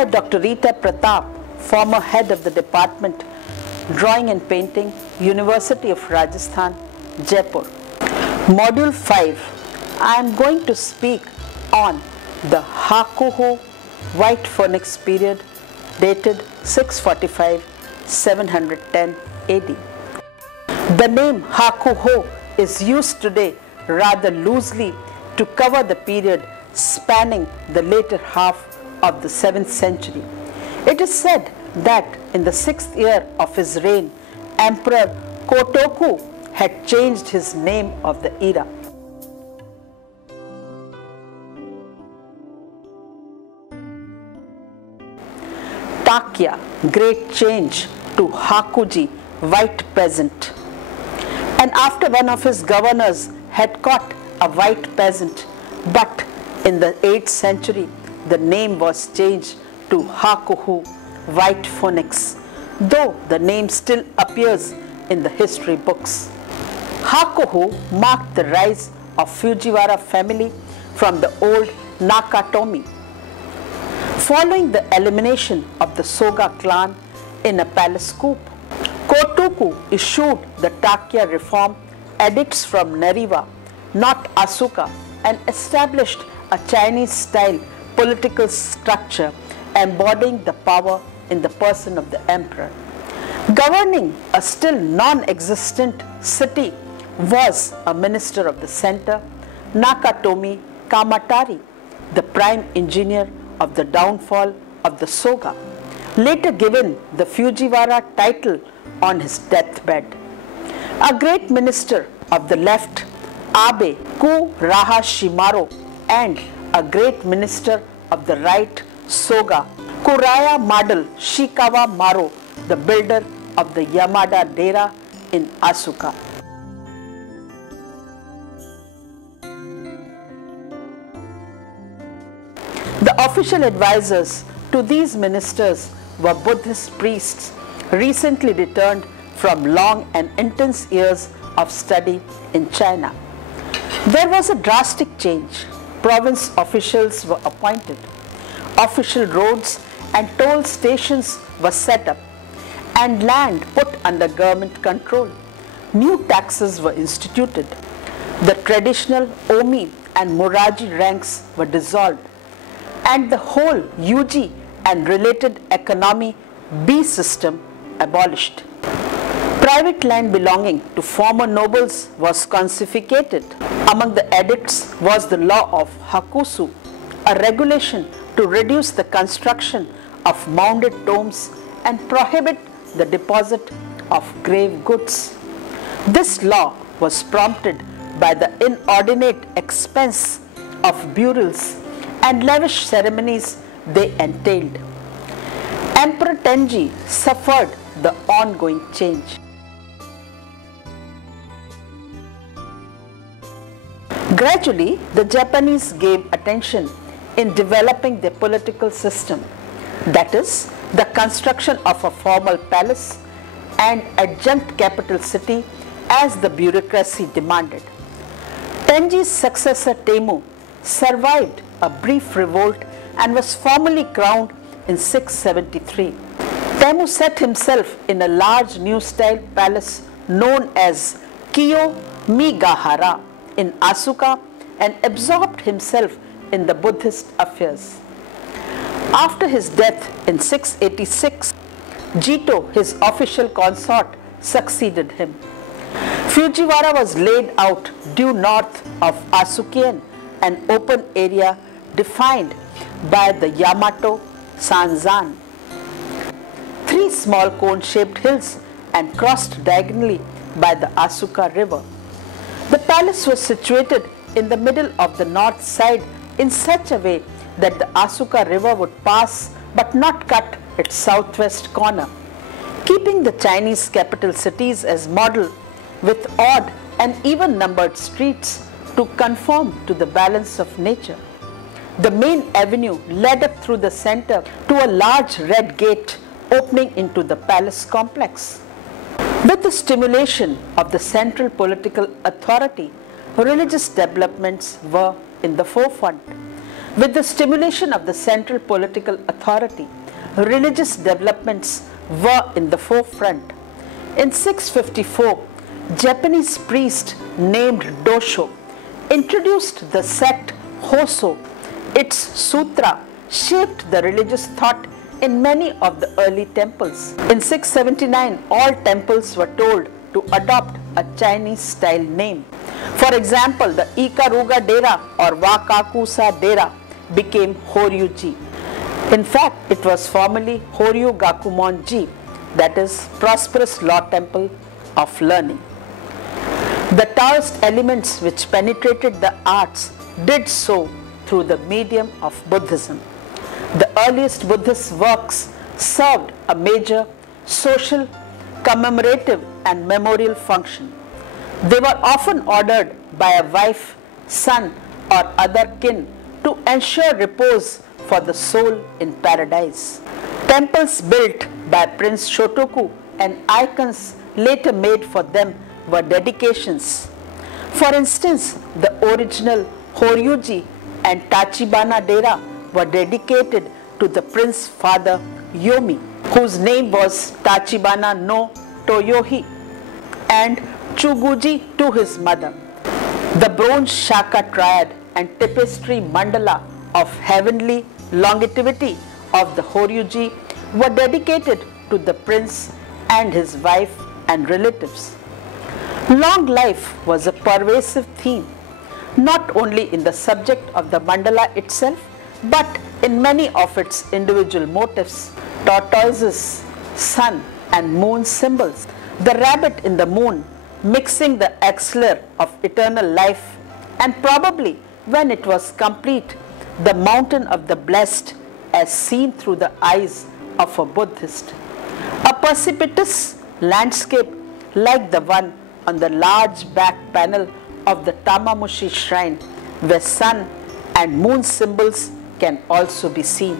by Dr. Rita Pratap, former head of the Department, Drawing and Painting, University of Rajasthan, Jaipur. Module 5. I am going to speak on the Hakuho White Phoenix period dated 645-710 AD. The name Hakuho is used today rather loosely to cover the period spanning the later half of the 7th century. It is said that in the 6th year of his reign, Emperor Kotoku had changed his name of the era. Takya, great change, to Hakuji, white peasant. And after one of his governors had caught a white peasant, but in the 8th century, the name was changed to Hakuho, white phoenix, though the name still appears in the history books. Hakuho marked the rise of Fujiwara family from the old Nakatomi. Following the elimination of the Soga clan in a palace coup, Kotoku issued the Takya reform edicts from Nariwa, not Asuka, and established a Chinese-style political structure embodying the power in the person of the emperor. Governing a still non-existent city was a minister of the center, Nakatomi Kamatari, the prime engineer of the downfall of the Soga, later given the Fujiwara title on his deathbed. A great minister of the left, Abe Ku-raha Shimaro, and a great minister of the right, Soga Kuraya Madal Shikawa Maro, the builder of the Yamada Dera in Asuka. The official advisors to these ministers were Buddhist priests recently returned from long and intense years of study in China. There was a drastic change. Province officials were appointed. Official roads and toll stations were set up, and land put under government control. New taxes were instituted. The traditional Omi and Muraji ranks were dissolved, and the whole Yuji and related economy B system abolished. Private land belonging to former nobles was confiscated. Among the edicts was the law of Hakusu, a regulation to reduce the construction of mounded tombs and prohibit the deposit of grave goods. This law was prompted by the inordinate expense of burials and lavish ceremonies they entailed. Emperor Tenji suffered the ongoing change. Gradually, the Japanese gave attention in developing their political system, that is, the construction of a formal palace and adjunct capital city as the bureaucracy demanded. Tenji's successor Temu survived a brief revolt and was formally crowned in 673. Temu set himself in a large new-style palace known as Kiyo-migahara in Asuka and absorbed himself in the Buddhist affairs. After his death in 686, Jito, his official consort, succeeded him. Fujiwara was laid out due north of Asukian, an open area defined by the Yamato Sanzan. 3 small cone-shaped hills and crossed diagonally by the Asuka river. The palace was situated in the middle of the north side in such a way that the Asuka river would pass but not cut its southwest corner, keeping the Chinese capital cities as model with odd and even-numbered streets to conform to the balance of nature. The main avenue led up through the center to a large red gate opening into the palace complex. With the stimulation of the central political authority, religious developments were in the forefront. With the stimulation of the central political authority, religious developments were in the forefront. In 654, Japanese priest named Dosho introduced the sect Hoso. Its sutra shaped the religious thought in many of the early temples. In 679, all temples were told to adopt a Chinese-style name. For example, the Ikaruga Dera or Wakakusa Dera became Horyu-ji. In fact, it was formerly Horyu-gakumon-ji, that is, Prosperous Law Temple of Learning. The Taoist elements which penetrated the arts did so through the medium of Buddhism. The earliest Buddhist works served a major social, commemorative and memorial function. They were often ordered by a wife, son or other kin to ensure repose for the soul in paradise. Temples built by Prince Shotoku and icons later made for them were dedications. For instance, the original Horyu-ji and Tachibana Dera were dedicated to the Prince Father Yomi, whose name was Tachibana no Toyohi, and Chuguji to his mother. The bronze Shaka triad and tapestry mandala of heavenly longevity of the Horyu-ji were dedicated to the prince and his wife and relatives. Long life was a pervasive theme, not only in the subject of the mandala itself, but in many of its individual motifs, tortoises, sun and moon symbols, the rabbit in the moon mixing the elixir of eternal life, and probably when it was complete, the mountain of the blessed as seen through the eyes of a Buddhist. A precipitous landscape like the one on the large back panel of the Tamamushi shrine, where sun and moon symbols can also be seen.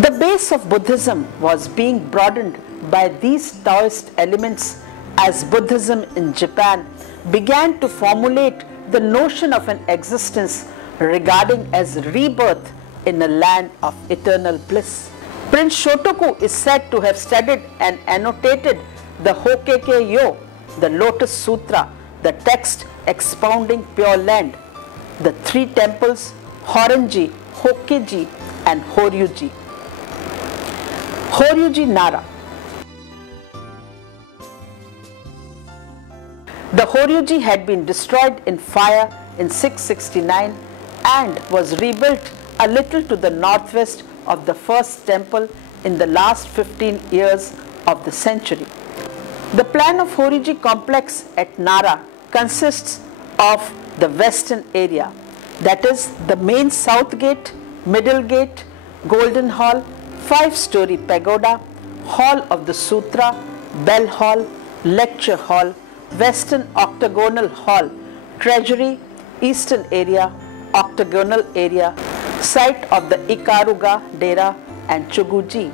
The base of Buddhism was being broadened by these Taoist elements as Buddhism in Japan began to formulate the notion of an existence regarding as rebirth in a land of eternal bliss. Prince Shotoku is said to have studied and annotated the Hokeke-yo, the Lotus Sutra, the text expounding Pure Land, the three temples Horenji, Hokkeji and Horyu-ji. Horyu-ji Nara. The Horyu-ji had been destroyed in fire in 669 and was rebuilt a little to the northwest of the first temple in the last 15 years of the century. The plan of Horyu-ji complex at Nara consists of the western area, that is the main south gate, middle gate, golden hall, 5-story pagoda, hall of the sutra, bell hall, lecture hall, western octagonal hall, treasury, eastern area, octagonal area, site of the Ikaruga Dera and Chuguji.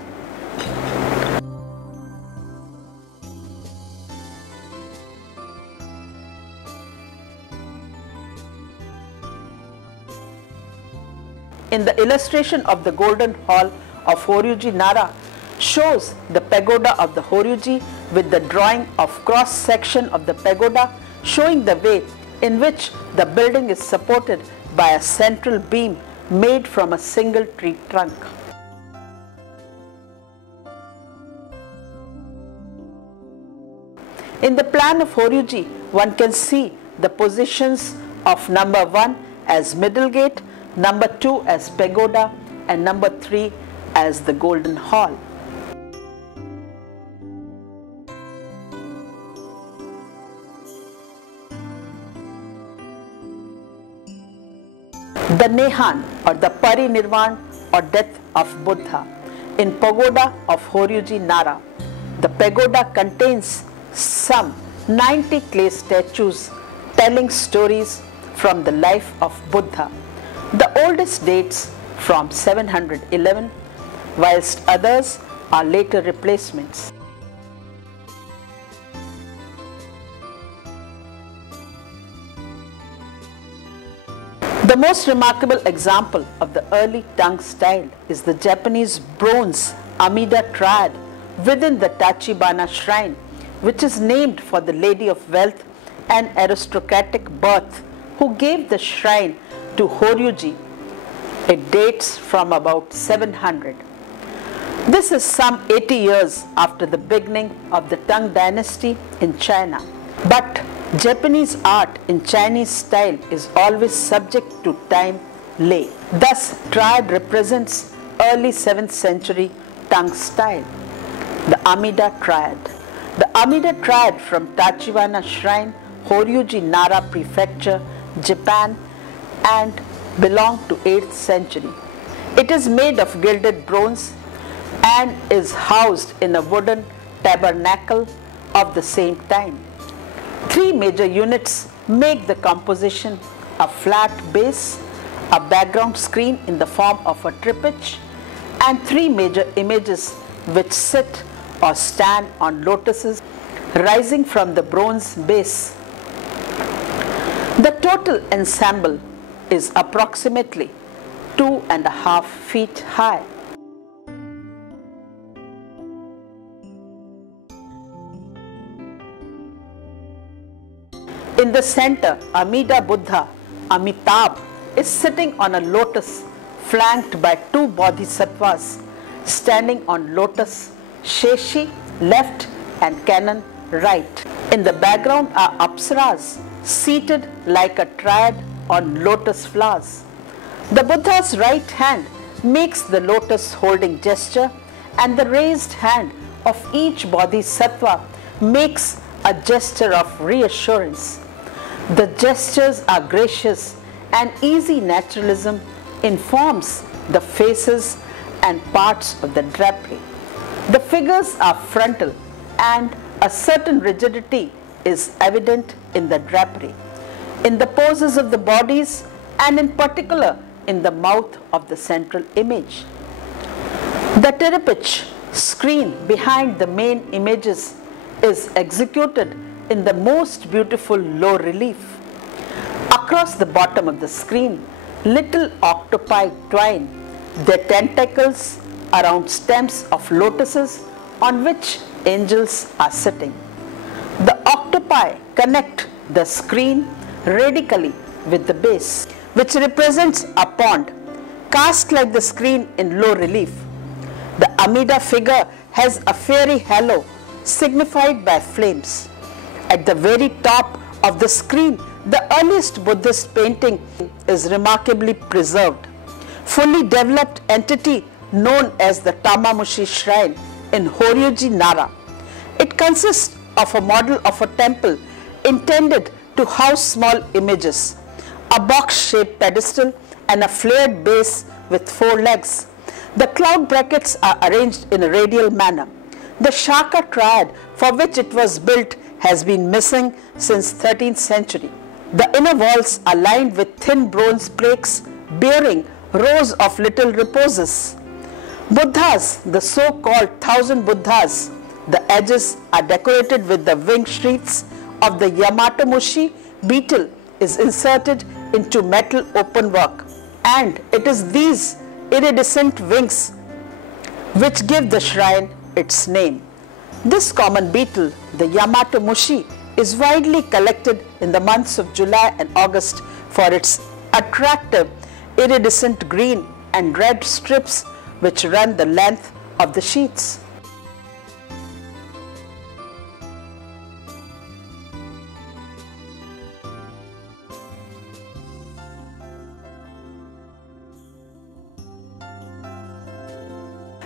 In the illustration of the Golden Hall of Horyu-ji Nara shows the pagoda of the Horyu-ji with the drawing of cross section of the pagoda showing the way in which the building is supported by a central beam made from a single tree trunk. In the plan of Horyu-ji, one can see the positions of number 1 as middle gate, number 2 as pagoda and number 3 as the golden hall. The Nehan or the Parinirvan or death of Buddha in pagoda of Horyu-ji Nara. The pagoda contains some 90 clay statues telling stories from the life of Buddha. The oldest dates from 711, whilst others are later replacements. The The most remarkable example of the early tongue style is the Japanese bronze Amida triad within the Tachibana shrine, which is named for the lady of wealth and aristocratic birth who gave the shrine to Horyu-ji. It dates from about 700. This is some 80 years after the beginning of the Tang dynasty in China. But Japanese art in Chinese style is always subject to time delay. Thus, triad represents early 7th century Tang style. The Amida triad. The Amida triad from Tachibana Shrine, Horyu-ji, Nara Prefecture, Japan, and belonged to 8th century. It is made of gilded bronze and is housed in a wooden tabernacle of the same time. 3 major units make the composition: a flat base, a background screen in the form of a triptych, and 3 major images which sit or stand on lotuses rising from the bronze base. The total ensemble is approximately 2.5 feet high. In the center, Amida Buddha, Amitabha, is sitting on a lotus flanked by 2 bodhisattvas standing on lotus, Sheshi left and Canon right. In the background are apsaras seated like a triad on lotus flowers. The Buddha's right hand makes the lotus holding gesture, and the raised hand of each bodhisattva makes a gesture of reassurance. The gestures are gracious, and easy naturalism informs the faces and parts of the drapery. The figures are frontal, and a certain rigidity is evident in the drapery, in the poses of the bodies, and in particular in the mouth of the central image. The triptych screen behind the main images is executed in the most beautiful low relief. Across the bottom of the screen, little octopi twine their tentacles around stems of lotuses on which angels are sitting. The octopi connect the screen radically with the base, which represents a pond, cast like the screen in low relief. The Amida figure has a fairy halo signified by flames. At the very top of the screen, the earliest Buddhist painting is remarkably preserved. Fully developed entity known as the Tamamushi shrine in Horyu-ji, Nara. It consists of a model of a temple intended to house small images, a box-shaped pedestal, and a flared base with 4 legs. The cloud brackets are arranged in a radial manner. The Shaka triad for which it was built has been missing since 13th century. The inner walls are lined with thin bronze plaques bearing rows of little reposes. Buddhas, the so-called 1000 Buddhas, the edges are decorated with the wing sheaths of the Yamatamushi beetle is inserted into metal openwork, and it is these iridescent wings which give the shrine its name. This common beetle, the Yamatamushi, is widely collected in the months of July and August for its attractive iridescent green and red strips which run the length of the sheaths.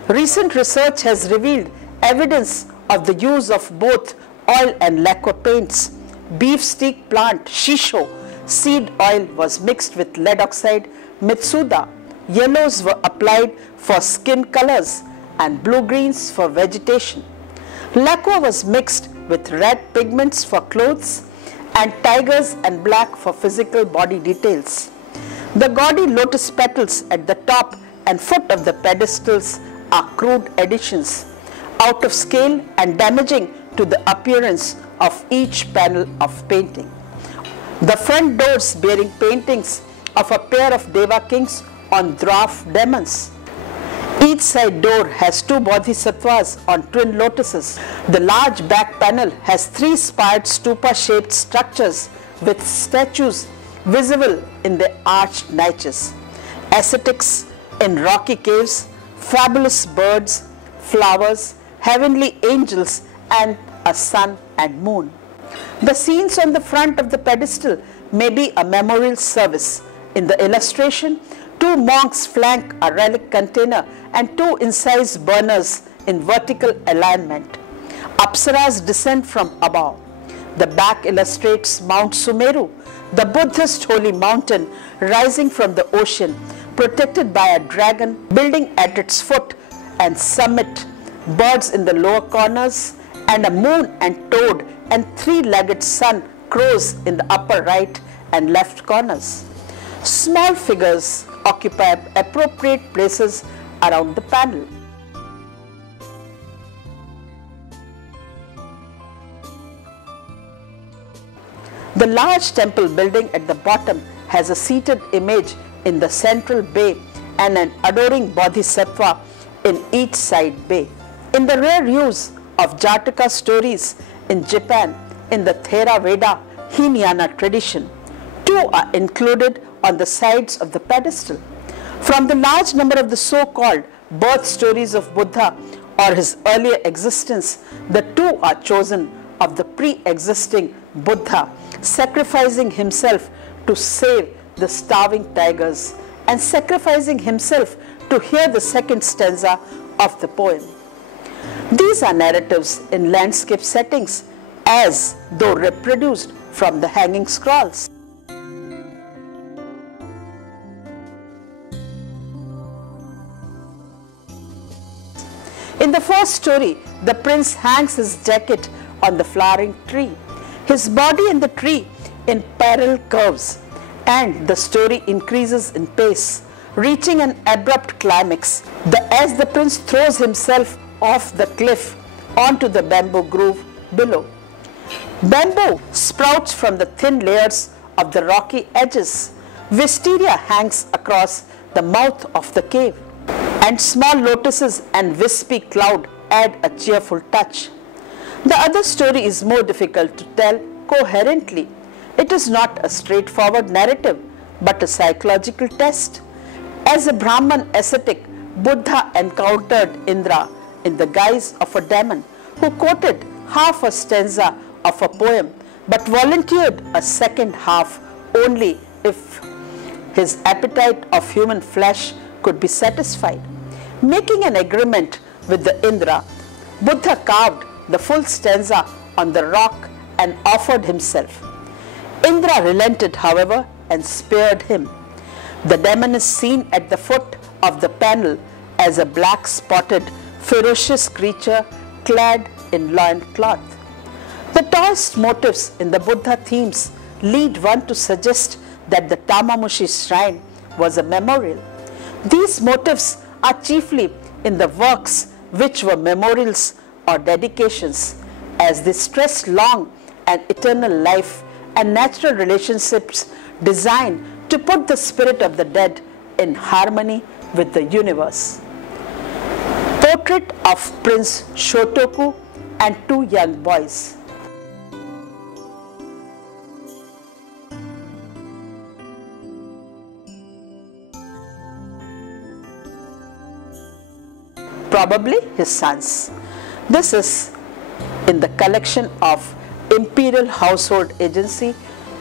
Recent research has revealed evidence of the use of both oil and lacquer paints. Beefsteak plant shisho seed oil was mixed with lead oxide, mitsuda. Yellows were applied for skin colors and blue-greens for vegetation. Lacquer was mixed with red pigments for clothes and tigers and black for physical body details. The gaudy lotus petals at the top and foot of the pedestals are crude additions, out of scale and damaging to the appearance of each panel of painting. The front doors bearing paintings of a pair of Deva kings on dwarf demons. Each side door has two bodhisattvas on twin lotuses. The large back panel has three spired stupa-shaped structures with statues visible in their arched niches, ascetics in rocky caves, fabulous birds, flowers, heavenly angels, and a sun and moon. The scenes on the front of the pedestal may be a memorial service. In the illustration, two monks flank a relic container and two incised burners in vertical alignment. Apsaras descend from above. The back illustrates Mount Sumeru, the Buddhist holy mountain rising from the ocean, protected by a dragon building at its foot and summit, birds in the lower corners, and a moon and toad and three-legged sun crows in the upper right and left corners. Small figures occupy appropriate places around the panel. The large temple building at the bottom has a seated image in the central bay and an adoring bodhisattva in each side bay. In the rare use of Jataka stories in Japan in the Theravada Hinayana tradition, two are included on the sides of the pedestal. From the large number of the so-called birth stories of Buddha or his earlier existence, the two are chosen of the pre-existing Buddha sacrificing himself to save the starving tigers and sacrificing himself to hear the second stanza of the poem. These are narratives in landscape settings as though reproduced from the hanging scrolls. In the first story, the prince hangs his jacket on the flowering tree, his body and the tree in parallel curves, and the story increases in pace, reaching an abrupt climax as the prince throws himself off the cliff onto the bamboo grove below. Bamboo sprouts from the thin layers of the rocky edges. Wisteria hangs across the mouth of the cave, and small lotuses and wispy cloud add a cheerful touch. The other story is more difficult to tell coherently. It is not a straightforward narrative, but a psychological test. As a Brahman ascetic, Buddha encountered Indra in the guise of a demon who quoted half a stanza of a poem, but volunteered a second half only if his appetite of human flesh could be satisfied. Making an agreement with the Indra, Buddha carved the full stanza on the rock and offered himself. Indra relented, however, and spared him. The demon is seen at the foot of the panel as a black-spotted, ferocious creature clad in loincloth. The tallest motifs in the Buddha themes lead one to suggest that the Tamamushi shrine was a memorial. These motifs are chiefly in the works which were memorials or dedications, as they stress long and eternal life and natural relationships designed to put the spirit of the dead in harmony with the universe. Portrait of Prince Shotoku and two young boys. Probably his sons. This is in the collection of Imperial Household Agency,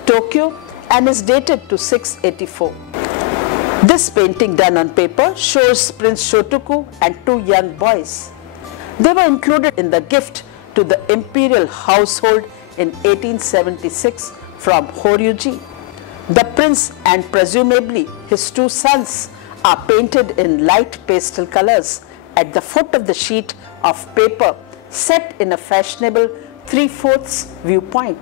Tokyo, and is dated to 684. This painting done on paper shows Prince Shotoku and two young boys. They were included in the gift to the Imperial household in 1876 from Horyu-ji. The prince and presumably his two sons are painted in light pastel colors at the foot of the sheet of paper set in a fashionable 3/4 viewpoint.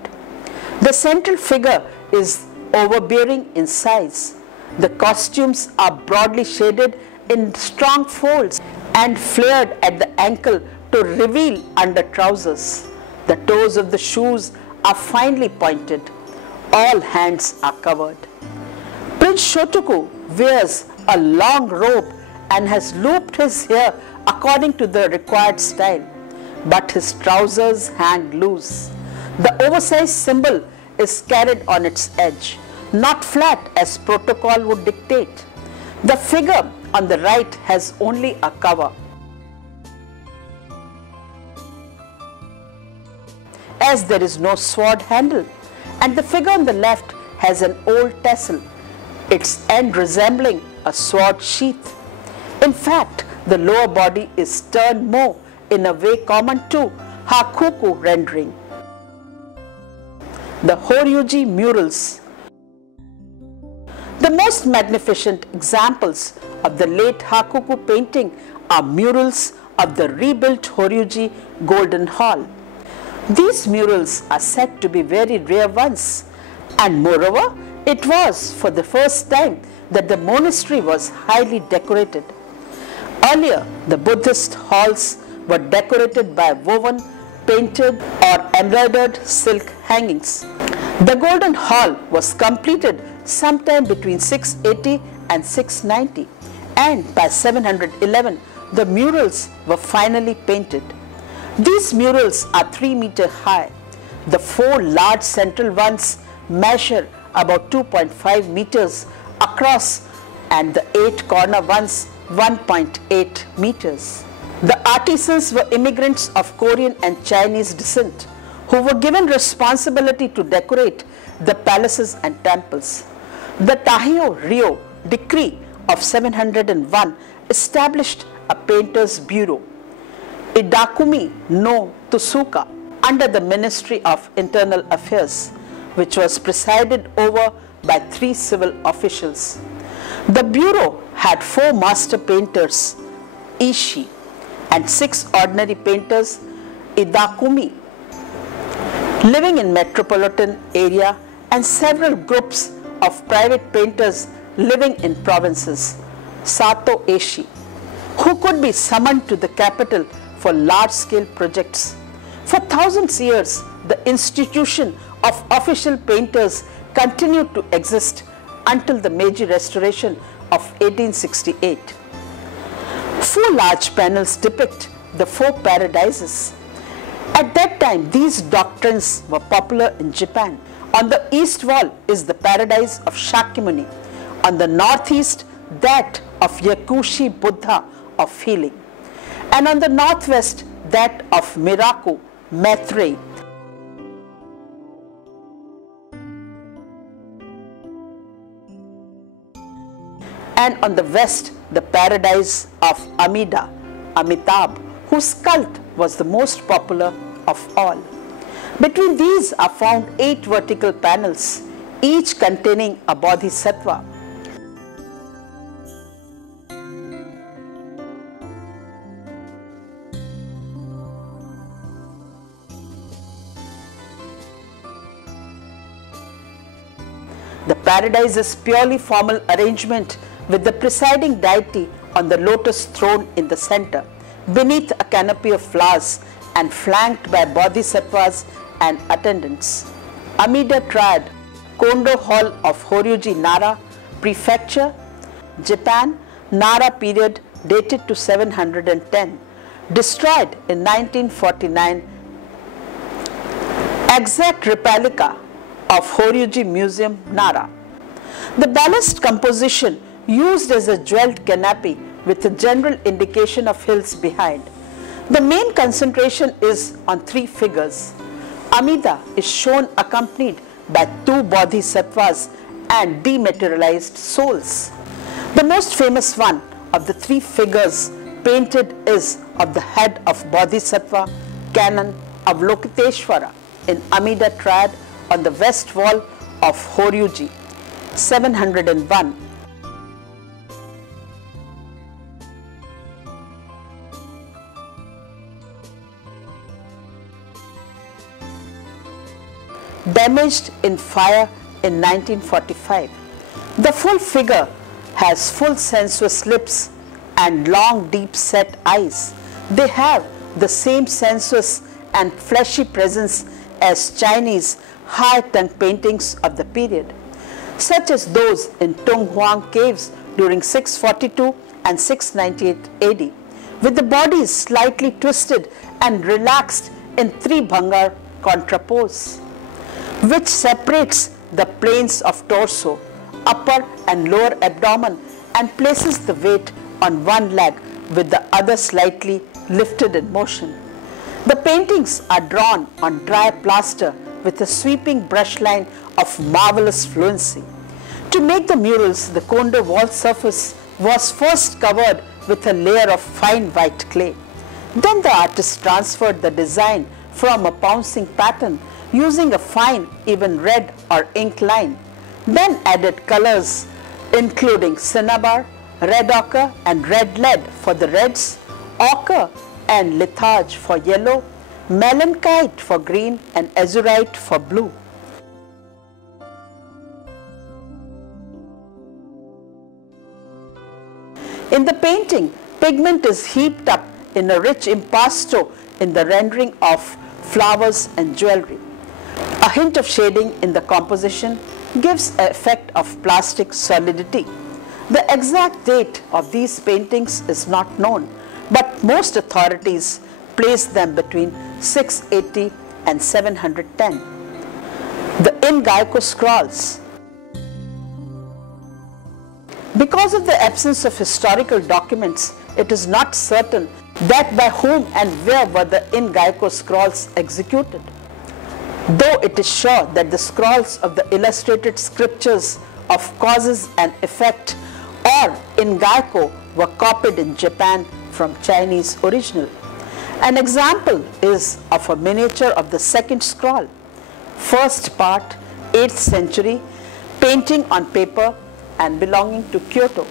The central figure is overbearing in size. The costumes are broadly shaded in strong folds and flared at the ankle to reveal under trousers. The toes of the shoes are finely pointed. All hands are covered. Prince Shotoku wears a long robe and has looped his hair according to the required style, but his trousers hang loose. The oversized symbol is carried on its edge, not flat as protocol would dictate. The figure on the right has only a cover, as there is no sword handle, and the figure on the left has an old tassel, its end resembling a sword sheath. In fact, the lower body is turned more in a way common to Hakuku rendering. The Horyu-ji murals. The most magnificent examples of the late Hakuku painting are murals of the rebuilt Horyu-ji Golden Hall. These murals are said to be very rare ones, and moreover, it was for the first time that the monastery was highly decorated. Earlier, the Buddhist halls were decorated by woven, painted or embroidered silk hangings. The Golden Hall was completed sometime between 680 and 690, and by 711 the murals were finally painted. These murals are 3 meters high. The 4 large central ones measure about 2.5 meters across and the 8 corner ones 1.8 meters. The artisans were immigrants of Korean and Chinese descent who were given responsibility to decorate the palaces and temples. The Taihyo Ryo decree of 701 established a painter's bureau, Idakumi no Tsuka, under the Ministry of Internal Affairs, which was presided over by 3 civil officials. The bureau had 4 master painters, Ishi, and 6 ordinary painters, Idakumi, living in metropolitan area, and several groups of private painters living in provinces, Sato Eishi, who could be summoned to the capital for large-scale projects. For thousands of years, the institution of official painters continued to exist until the Meiji Restoration of 1868. 4 large panels depict the 4 paradises. At that time, these doctrines were popular in Japan. On the east wall is the paradise of Shakyamuni. On the northeast, that of Yakushi Buddha of healing. And on the northwest, that of Miraku Maitreyi. And on the west, the paradise of Amida, Amitabha, whose cult was the most popular of all. Between these are found 8 vertical panels, each containing a bodhisattva. The paradise is purely formal arrangement with the presiding deity on the lotus throne in the center, beneath a canopy of flowers and flanked by bodhisattvas and attendants. Amida triad, Kondo Hall of Horyu-ji, Nara, Prefecture, Japan, Nara period dated to 710, destroyed in 1949. Exact replica of Horyu-ji Museum, Nara. The balanced composition used as a jeweled canopy with a general indication of hills behind. The main concentration is on 3 figures. Amida is shown accompanied by 2 bodhisattvas and dematerialized souls. The most famous one of the 3 figures painted is of the head of Bodhisattva Canon Avalokiteshvara in Amida triad on the west wall of Horyu-ji, 701. Damaged in fire in 1945. The full figure has full sensuous lips and long deep set eyes. They have the same sensuous and fleshy presence as Chinese high tongue paintings of the period. such as those in Tung Huang caves during 642 and 698 AD, with the bodies slightly twisted and relaxed in three bhangar contrapose, which separates the planes of torso, upper and lower abdomen, and places the weight on one leg with the other slightly lifted in motion. The paintings are drawn on dry plaster with a sweeping brush line of marvelous fluency. To make the murals, the Kondo wall surface was first covered with a layer of fine white clay. Then the artist transferred the design from a pouncing pattern using a fine, even red or ink line. Then added colors including cinnabar, red ochre and red lead for the reds, ochre and litharge for yellow, melanchite for green and azurite for blue. In the painting, pigment is heaped up in a rich impasto in the rendering of flowers and jewelry. A hint of shading in the composition gives an effect of plastic solidity. The exact date of these paintings is not known, but most authorities place them between 680 and 710. The In-Gaiko scrolls. Because of the absence of historical documents, it is not certain that by whom and where were the In-Gaiko scrolls executed, though it is sure that the scrolls of the illustrated scriptures of causes and effect or In-Gaiko were copied in Japan from Chinese original. An example is of a miniature of the second scroll, first part, 8th century, painting on paper and belonging to Kyoto.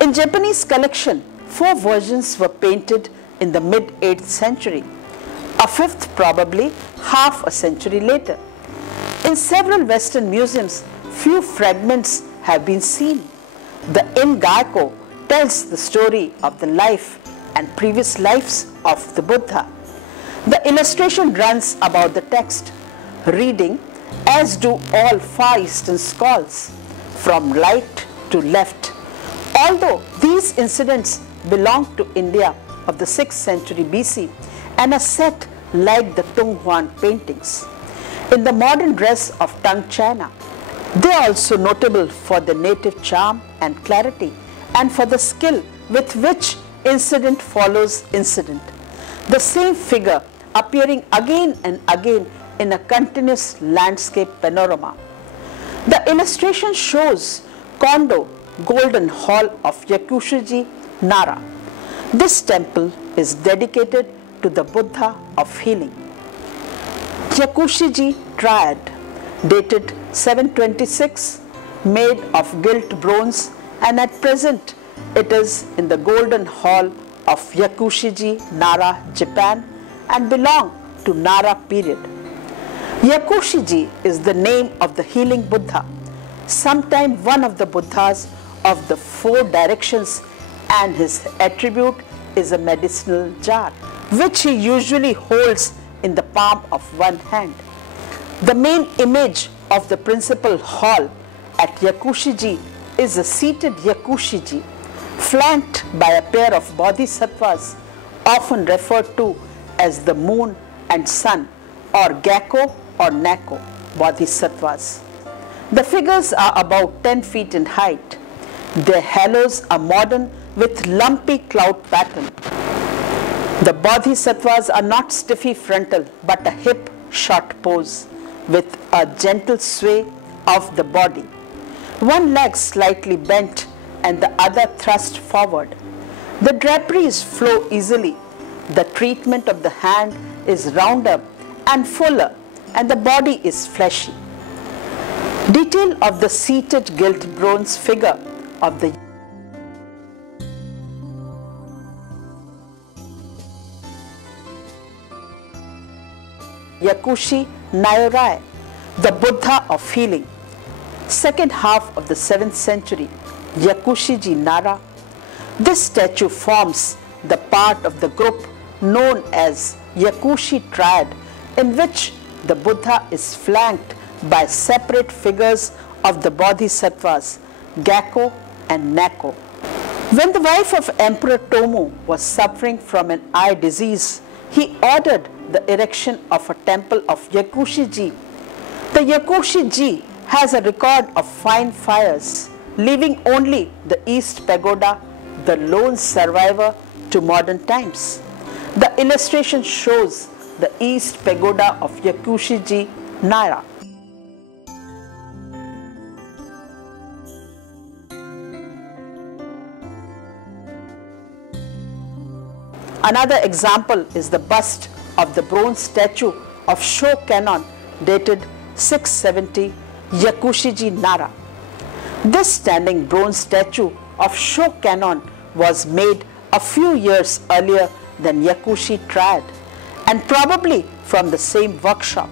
In Japanese collection, 4 versions were painted in the mid-8th century, a 5th probably half a century later. In several Western museums, few fragments have been seen. The In-Gaiko tells the story of the life and previous lives of the Buddha. The illustration runs about the text, reading, as do all Far Eastern scrolls, from right to left. Although these incidents belong to India of the 6th century BC and are set like the Tung Huan paintings. In the modern dress of Tang China, they are also notable for their native charm and clarity and for the skill with which incident follows incident. The same figure appearing again and again in a continuous landscape panorama. The illustration shows Kondo Golden Hall of Yakushi-ji, Nara. This temple is dedicated to the Buddha of healing. Yakushi-ji Triad, dated 726, made of gilt bronze, and at present it is in the Golden Hall of Yakushi-ji, Nara, Japan, and belong to Nara period. Yakushi-ji is the name of the healing Buddha, sometime one of the Buddhas of the 4 directions, and his attribute is a medicinal jar, which he usually holds in the palm of one hand. The main image of the principal hall at Yakushi-ji is a seated Yakushi-ji, flanked by a pair of bodhisattvas, often referred to as the moon and sun, or Gakko or Nako bodhisattvas. The figures are about 10 feet in height. Their halos are modern with lumpy cloud pattern. The bodhisattvas are not stiffy frontal but a hip short pose with a gentle sway of the body. One leg slightly bent and the other thrust forward. The draperies flow easily. The treatment of the hand is rounder and fuller, and the body is fleshy. Detail of the seated gilt bronze figure of the Yakushi Nyorai, the Buddha of healing, second half of the 7th century, Yakushi-ji Nara. This statue forms the part of the group known as Yakushi triad, in which the Buddha is flanked by separate figures of the Bodhisattvas, Gakko and Nakko. When the wife of Emperor Tomu was suffering from an eye disease, he ordered the erection of a temple of Yakushi-ji. The Yakushi-ji has a record of fine fires, leaving only the East Pagoda, the lone survivor to modern times. The illustration shows the East Pagoda of Yakushi-ji, Nara. Another example is the bust of the bronze statue of Shokannon dated 670, Yakushi-ji, Nara. This standing bronze statue of Shokannon was made a few years earlier than Yakushi triad, and probably from the same workshop.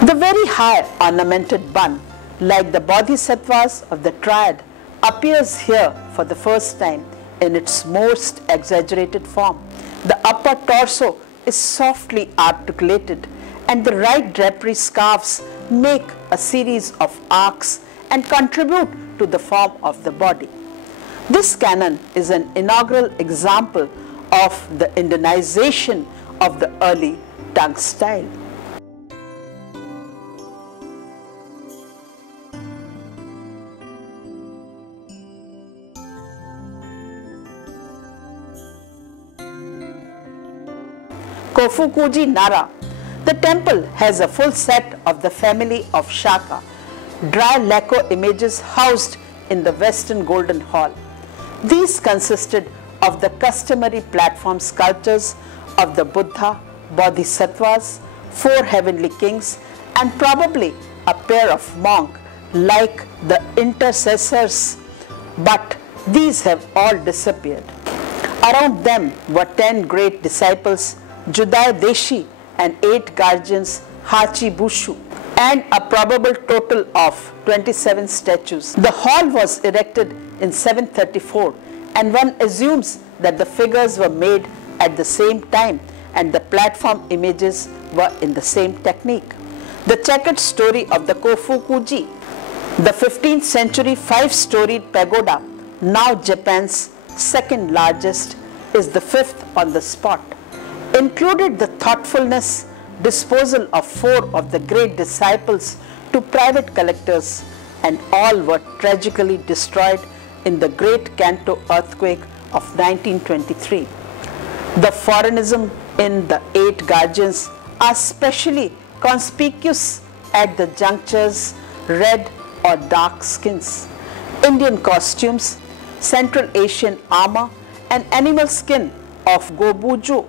The very high ornamented bun, like the Bodhisattvas of the triad, appears here for the first time in its most exaggerated form. The upper torso is softly articulated, and the right drapery scarves make a series of arcs and contribute to the form of the body. This canon is an inaugural example of the Indonization of the early tongue style. Kofukuji, Nara. The temple has a full set of the family of Shaka, dry lacquer images housed in the Western Golden Hall. These consisted of the customary platform sculptures of the Buddha, Bodhisattvas, 4 heavenly kings, and probably a pair of monks like the intercessors, but these have all disappeared. Around them were 10 great disciples, Judai Deshi, and 8 guardians, Hachi Bushu, and a probable total of 27 statues. The hall was erected in 734, and one assumes that the figures were made at the same time and the platform images were in the same technique. The checkered story of the Kofukuji, the 15th century 5-storied pagoda, now Japan's second largest, is the 5th on the spot, included the thoughtfulness disposal of 4 of the great disciples to private collectors, and all were tragically destroyed in the Great Kanto earthquake of 1923. The foreignism in the 8 guardians are specially conspicuous at the junctures, red or dark skins, Indian costumes, Central Asian armor, and animal skin of Gobuju,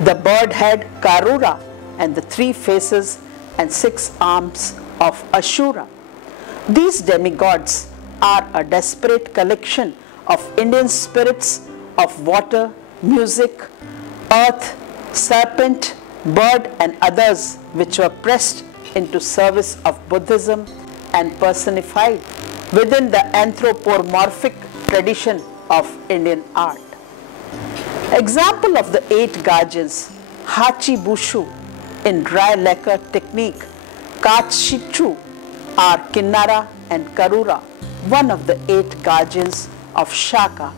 the bird head Karura, and the 3 faces and 6 arms of Ashura. These demigods are a desperate collection of Indian spirits of water, music, earth, serpent, bird, and others which were pressed into service of Buddhism and personified within the anthropomorphic tradition of Indian art. Example of the 8 guardians, Hachi Bushu in dry lacquer technique, Kachichu, are Kinnara and Karura, one of the 8 guardians of Shaka.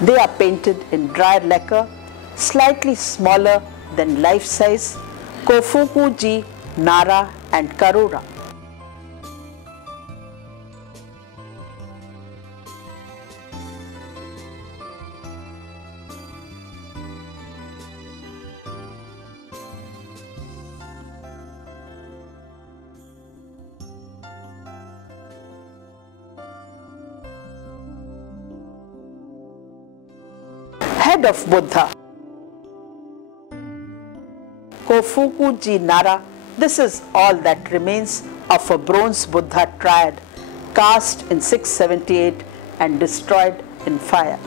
They are painted in dry lacquer, slightly smaller than life size, Kofukuji, Nara, and Karura. Head of Buddha, Kofukuji, Nara. This is all that remains of a bronze Buddha triad cast in 678 and destroyed in fire.